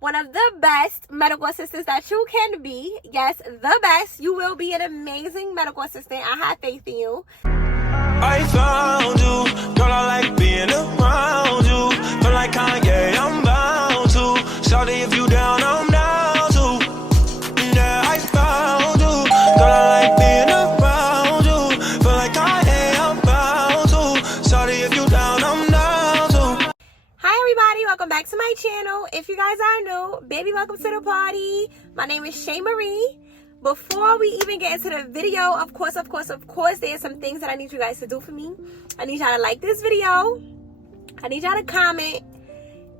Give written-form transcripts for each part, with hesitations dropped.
one of the best medical assistants that you can be. Yes, the best. You will be an amazing medical assistant. I have faith in you. I found you, girl, I like being around you. Feel like Kanye, I'm bound to. Shawty, if you down, I'm down too. Yeah, I found you, girl, I like being around you. Feel like Kanye, I'm bound to. Shawty, if you down, I'm down too. Hi everybody, welcome back to my channel. If you guys are new, baby, welcome to the party. My name is Shay Marie. Before we even get into the video, of course, there's some things that I need you guys to do for me. I need y'all to like this video. I need y'all to comment.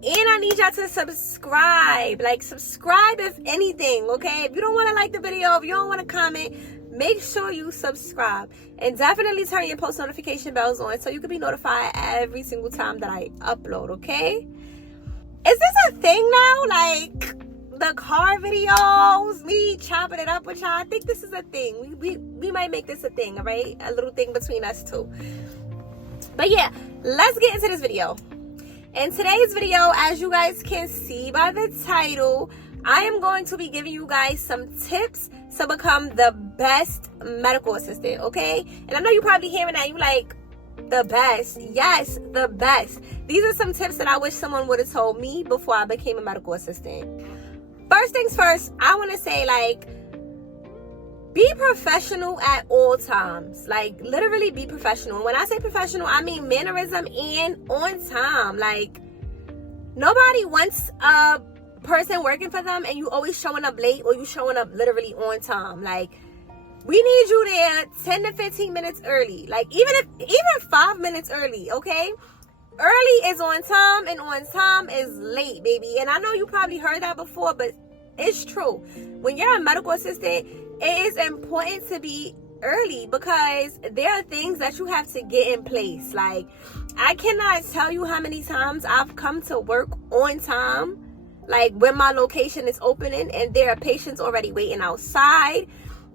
And I need y'all to subscribe. Like, subscribe if anything, okay? If you don't want to like the video, if you don't want to comment, make sure you subscribe. And definitely turn your post notification bells on so you can be notified every single time that I upload, okay? Is this a thing now? Like, the car videos, me chopping it up with y'all. I think this is a thing. We might make this a thing, all right? A little thing between us two. But yeah, let's get into this video. In today's video, as you guys can see by the title, I am going to be giving you guys some tips to become the best medical assistant, okay? And I know you're probably hearing that, you like, the best. Yes, the best. These are some tips that I wish someone would have told me before I became a medical assistant. First things first, I want to say, like, be professional at all times. Like, literally be professional. When I say professional, I mean mannerism and on time. Like, nobody wants a person working for them and you always showing up late or you showing up literally on time. Like, we need you there 10 to 15 minutes early. Like, even 5 minutes early, okay? Early is on time and on time is late, baby. And I know you probably heard that before, but it's true. When you're a medical assistant, it is important to be early because there are things that you have to get in place. Like, I cannot tell you how many times I've come to work on time, like when my location is opening and there are patients already waiting outside,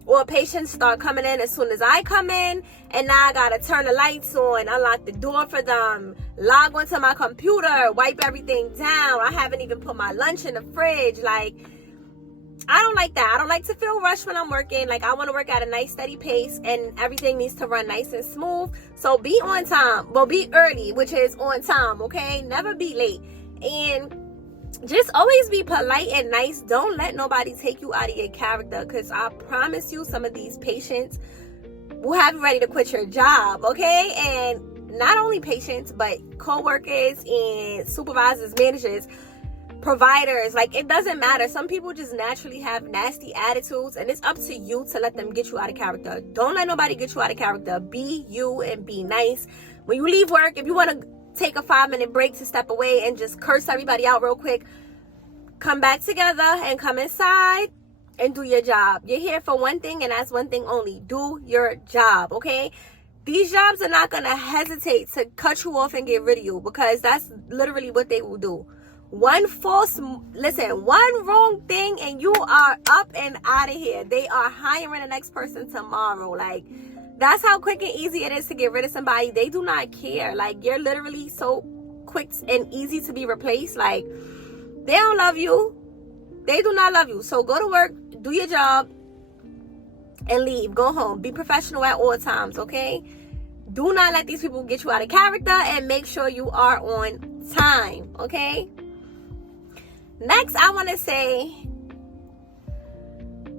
or patients start coming in as soon as I come in, and now I gotta turn the lights on, unlock the door for them, log onto my computer, wipe everything down. I haven't even put my lunch in the fridge. Like, I don't like that. I don't like to feel rushed when I'm working. Like, I want to work at a nice steady pace and everything needs to run nice and smooth. So be on time. Well, be early, which is on time, okay? Never be late. And just always be polite and nice. Don't let nobody take you out of your character, because I promise you some of these patients will have you ready to quit your job, okay? And not only patients, but co-workers and supervisors, managers, providers. Like, it doesn't matter. Some people just naturally have nasty attitudes, and it's up to you to let them get you out of character. Don't let nobody get you out of character. Be you and be nice. When you leave work, if you want to take a 5-minute break to step away and just curse everybody out real quick, come back together and come inside and do your job. You're here for one thing, and that's one thing only. Do your job, okay? These jobs are not going to hesitate to cut you off and get rid of you, because that's literally what they will do. One wrong thing and you are up and out of here. They are hiring the next person tomorrow. Like, that's how quick and easy it is to get rid of somebody. They do not care. Like, you're literally so quick and easy to be replaced. Like, they don't love you. They do not love you. So go to work, do your job, and leave. Go home. Be professional at all times, okay? Do not let these people get you out of character, and make sure you are on time, okay? Next, I want to say,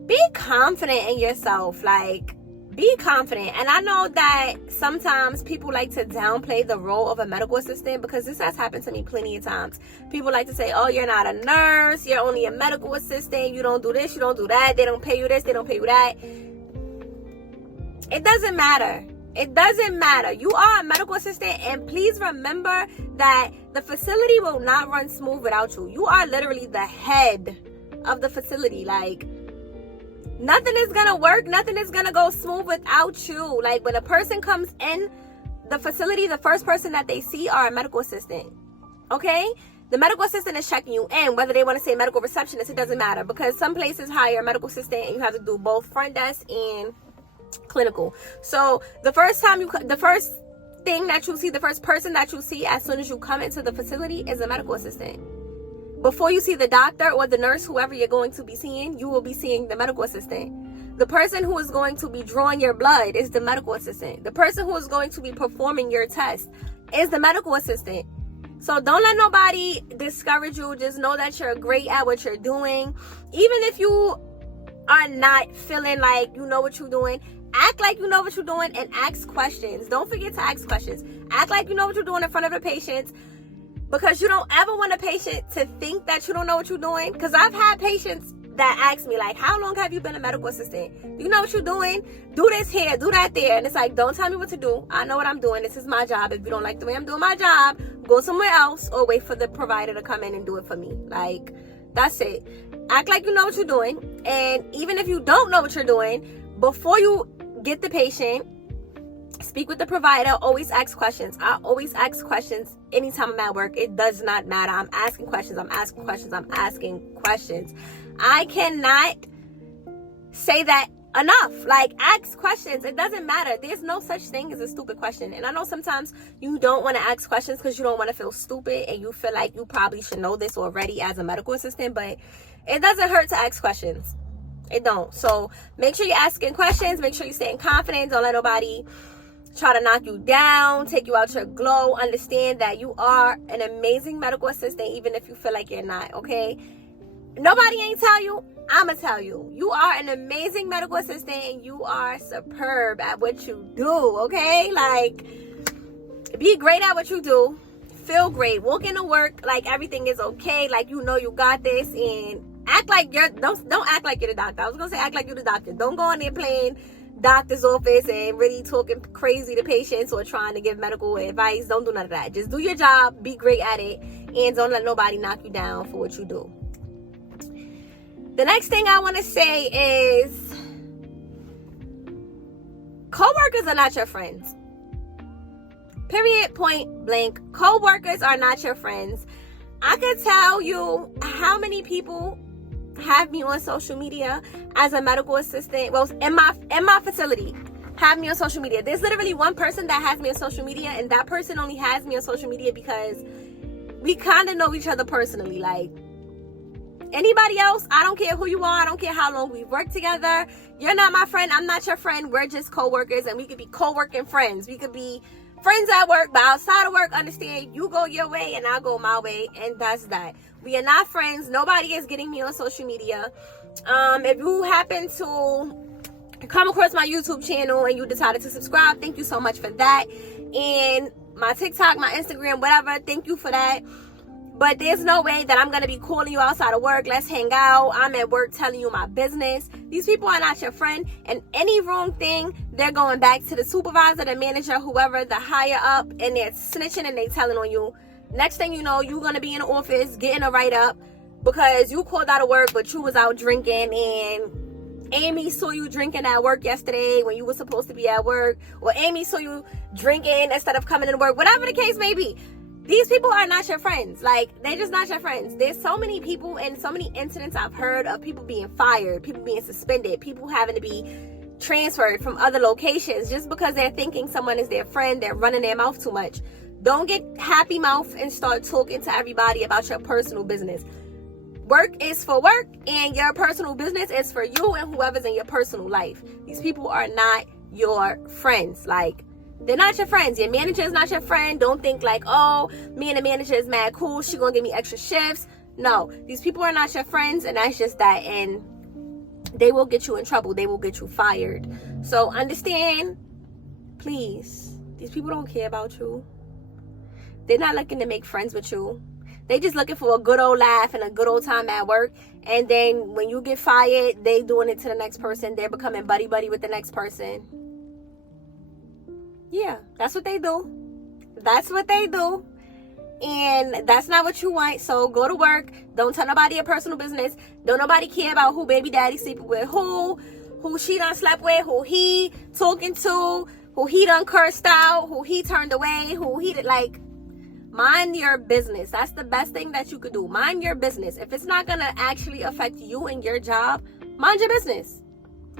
be confident in yourself. Like, be confident. And I know that sometimes people like to downplay the role of a medical assistant, because this has happened to me plenty of times. People like to say, oh, you're not a nurse, you're only a medical assistant, you don't do this, you don't do that, they don't pay you this, they don't pay you that. It doesn't matter. It doesn't matter. You are a medical assistant, and please remember that the facility will not run smooth without you. You are literally the head of the facility. Like, nothing is gonna work, nothing is gonna go smooth without you. Like, when a person comes in the facility, the first person that they see are a medical assistant, okay? The medical assistant is checking you in. Whether they want to say medical receptionist, it doesn't matter, because some places hire a medical assistant and you have to do both front desk and clinical. So the first thing that you see, the first person that you see as soon as you come into the facility is a medical assistant. before you see the doctor or the nurse, whoever you're going to be seeing, you will be seeing the medical assistant. The person who is going to be drawing your blood is the medical assistant. The person who is going to be performing your test is the medical assistant. So don't let nobody discourage you. Just know that you're great at what you're doing. Even if you are not feeling like you know what you're doing, act like you know what you're doing and ask questions. Don't forget to ask questions. Act like you know what you're doing in front of the patients, because you don't ever want a patient to think that you don't know what you're doing. Because I've had patients that ask me, like, how long have you been a medical assistant? Do you know what you're doing? Do this here, do that there. And it's like, don't tell me what to do. I know what I'm doing. This is my job. If you don't like the way I'm doing my job, go somewhere else or wait for the provider to come in and do it for me. Like, that's it. Act like you know what you're doing. And even if you don't know what you're doing, before you get the patient, speak with the provider. Always ask questions. I always ask questions anytime I'm at work. It does not matter. I'm asking questions. I'm asking questions. I'm asking questions. I cannot say that enough. Like, ask questions. It doesn't matter. There's no such thing as a stupid question. And I know sometimes you don't want to ask questions because you don't want to feel stupid and you feel like you probably should know this already as a medical assistant, but it doesn't hurt to ask questions. It don't. So make sure you're asking questions. Make sure you're staying confident. Don't let nobody try to knock you down, take you out your glow. Understand that you are an amazing medical assistant, even if you feel like you're not, okay? Nobody ain't tell you. I'ma tell you. You are an amazing medical assistant and you are superb at what you do, okay? Like, be great at what you do. Feel great. Walk into work like everything is okay, like you know you got this, and act like you're, don't act like you're the doctor. I was gonna say act like you're the doctor. Don't go in there playing doctor's office and really talking crazy to patients or trying to give medical advice. Don't do none of that. Just do your job, be great at it, and don't let nobody knock you down for what you do. The next thing I want to say is coworkers are not your friends. Period, point blank. Coworkers are not your friends. I could tell you how many people have me on social media as a medical assistant. Well, in my facility, have me on social media. There's literally one person that has me on social media, and that person only has me on social media because we kind of know each other personally. Like, anybody else, I don't care who you are. I don't care how long we've worked together. You're not my friend. I'm not your friend. We're just co-workers, and we could be co-working friends. We could be friends at work, but outside of work, understand, you go your way and I'll go my way, and that's that. We are not friends. Nobody is getting me on social media. If you happen to come across my YouTube channel and you decided to subscribe, thank you so much for that. And my TikTok, my Instagram, whatever, thank you for that. But there's no way that I'm going to be calling you outside of work. Let's hang out. I'm at work telling you my business. These people are not your friend. And any wrong thing, they're going back to the supervisor, the manager, whoever, the higher up, and they're snitching and they telling on you. Next thing you know, you're going to be in the office getting a write-up because you called out of work, but you was out drinking, and Amy saw you drinking at work yesterday when you were supposed to be at work, or Amy saw you drinking instead of coming to work. Whatever the case may be. These people are not your friends. Like, they're just not your friends. There's so many people and so many incidents I've heard of people being fired, people being suspended, people having to be transferred from other locations just because they're thinking someone is their friend. They're running their mouth too much. Don't get happy mouth and start talking to everybody about your personal business. Work is for work, and your personal business is for you and whoever's in your personal life. These people are not your friends. Like, they're not your friends. Your manager is not your friend. Don't think like, oh, me and the manager is mad cool, she gonna give me extra shifts. No, these people are not your friends, and that's just that. And they will get you in trouble. They will get you fired. So understand, please, these people don't care about you. They're not looking to make friends with you. They just looking for a good old laugh and a good old time at work. And then when you get fired, they doing it to the next person. They're becoming buddy-buddy with the next person. Yeah, that's what they do. That's what they do. And that's not what you want. So go to work. Don't tell nobody your personal business. Don't nobody care about who baby daddy sleeping with who she done slept with, who he talking to, who he done cursed out, who he turned away, who he did. Like, mind your business. That's the best thing that you could do. Mind your business. If it's not going to actually affect you and your job, mind your business.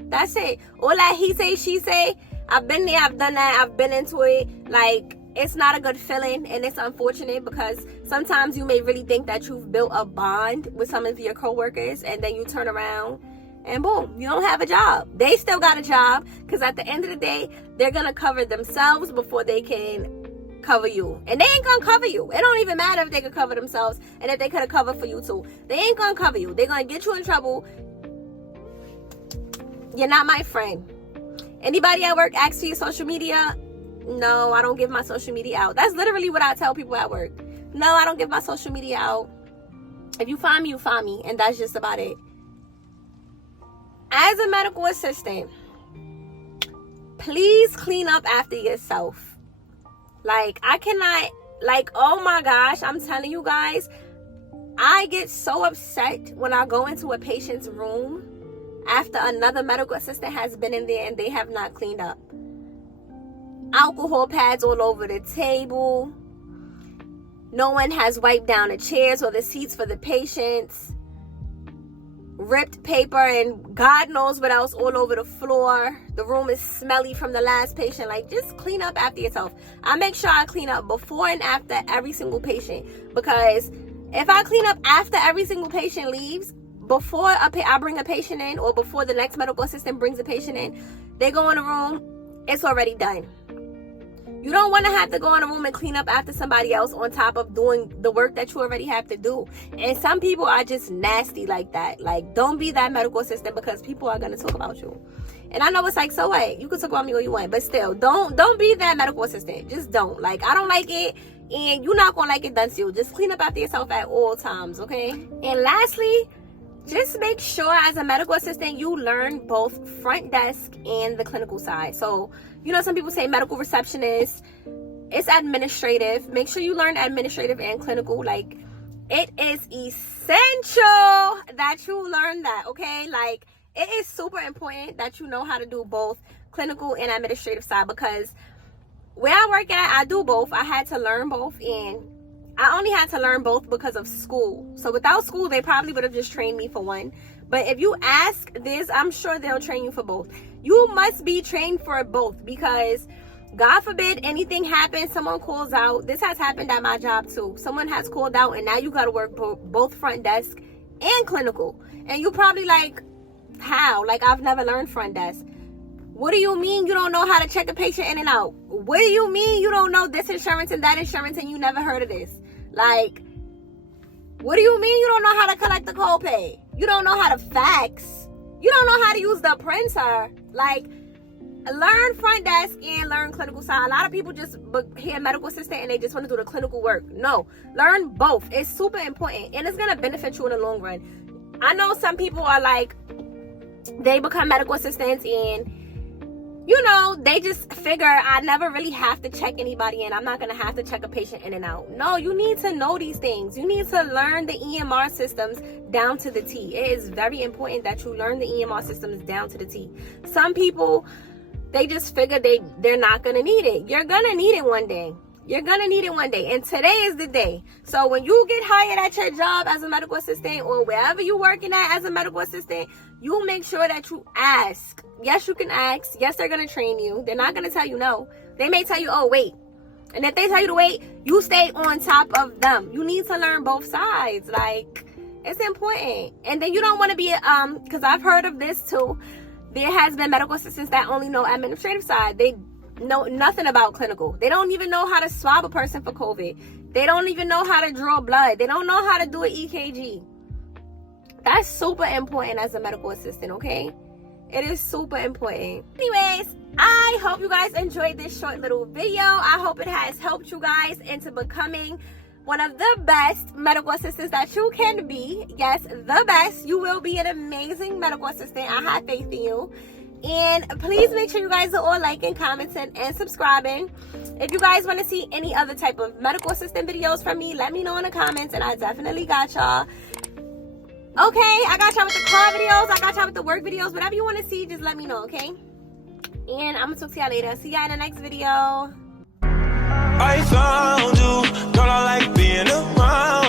That's it. All that he say, she say, I've been there, I've done that, I've been into it. Like, it's not a good feeling, and it's unfortunate because sometimes you may really think that you've built a bond with some of your coworkers, and then you turn around and boom, you don't have a job. They still got a job because at the end of the day, they're gonna cover themselves before they can cover you, and they ain't gonna cover you. It don't even matter if they could cover themselves, and if they could have covered for you too, they ain't gonna cover you. They're gonna get you in trouble. You're not my friend. Anybody at work asks for your social media? No, I don't give my social media out. That's literally what I tell people at work. No, I don't give my social media out. If you find me, you find me, and that's just about it. As a medical assistant, please clean up after yourself. Like, I cannot, like, oh my gosh, I'm telling you guys, I get so upset when I go into a patient's room after another medical assistant has been in there and they have not cleaned up. Alcohol pads all over the table. No one has wiped down the chairs or the seats for the patients. Ripped paper and God knows what else all over the floor. The room is smelly from the last patient. Like, just clean up after yourself. I make sure I clean up before and after every single patient, because if I clean up after every single patient leaves, before I bring a patient in, or before the next medical assistant brings a patient in, they go in the room, it's already done. You don't want to have to go in a room and clean up after somebody else on top of doing the work that you already have to do. And some people are just nasty like that. Like, don't be that medical assistant, because people are going to talk about you. And I know it's like, so what? You can talk about me all you want, but still, don't be that medical assistant. Just don't. Like, I don't like it, and you're not going to like it done to you. Just clean up after yourself at all times, okay? And lastly, just make sure as a medical assistant you learn both front desk and the clinical side. So, you know, some people say medical receptionist, it's administrative. Make sure you learn administrative and clinical. Like, it is essential that you learn that, okay? Like, it is super important that you know how to do both clinical and administrative side, because where I work at, I do both. I had to learn both, and I only had to learn both because of school. So without school, they probably would have just trained me for one. But if you ask this, I'm sure they'll train you for both. You must be trained for both, because God forbid anything happens, someone calls out. This has happened at my job too. Someone has called out, and now you got to work both front desk and clinical. And you probably like, how? Like, I've never learned front desk. What do you mean you don't know how to check a patient in and out? What do you mean you don't know this insurance and that insurance and you never heard of this? Like, what do you mean you don't know how to collect the copay? You don't know how to fax. You don't know how to use the printer. Like, learn front desk and learn clinical side. A lot of people just hear medical assistant and they just want to do the clinical work. No, learn both. It's super important, and it's going to benefit you in the long run. I know some people are like, they become medical assistants and, you know, they just figure I never really have to check anybody in. I'm not going to have to check a patient in and out. No, you need to know these things. You need to learn the EMR systems down to the T. It is very important that you learn the EMR systems down to the T. Some people, they just figure they're not going to need it. You're going to need it one day. You're going to need it one day. And today is the day. So when you get hired at your job as a medical assistant, or wherever you're working at as a medical assistant, you make sure that you ask. Yes, you can ask. Yes, they're going to train you. They're not going to tell you no. They may tell you, oh, wait. And if they tell you to wait, you stay on top of them. You need to learn both sides. Like, it's important. And then you don't want to be, because I've heard of this too. There has been medical assistants that only know administrative side. They know nothing about clinical. They don't even know how to swab a person for COVID. They don't even know how to draw blood. They don't know how to do an EKG. That's super important as a medical assistant, okay? It is super important. Anyways, I hope you guys enjoyed this short little video. I hope it has helped you guys into becoming one of the best medical assistants that you can be. Yes, the best. You will be an amazing medical assistant. I have faith in you. And please make sure you guys are all liking, commenting, and subscribing. If you guys want to see any other type of medical assistant videos from me, let me know in the comments, and I definitely got y'all. Okay, I got y'all with the car videos. I got y'all with the work videos. Whatever you want to see, just let me know, okay? And I'm going to talk to y'all later. See y'all in the next video. I found you, girl, I like being around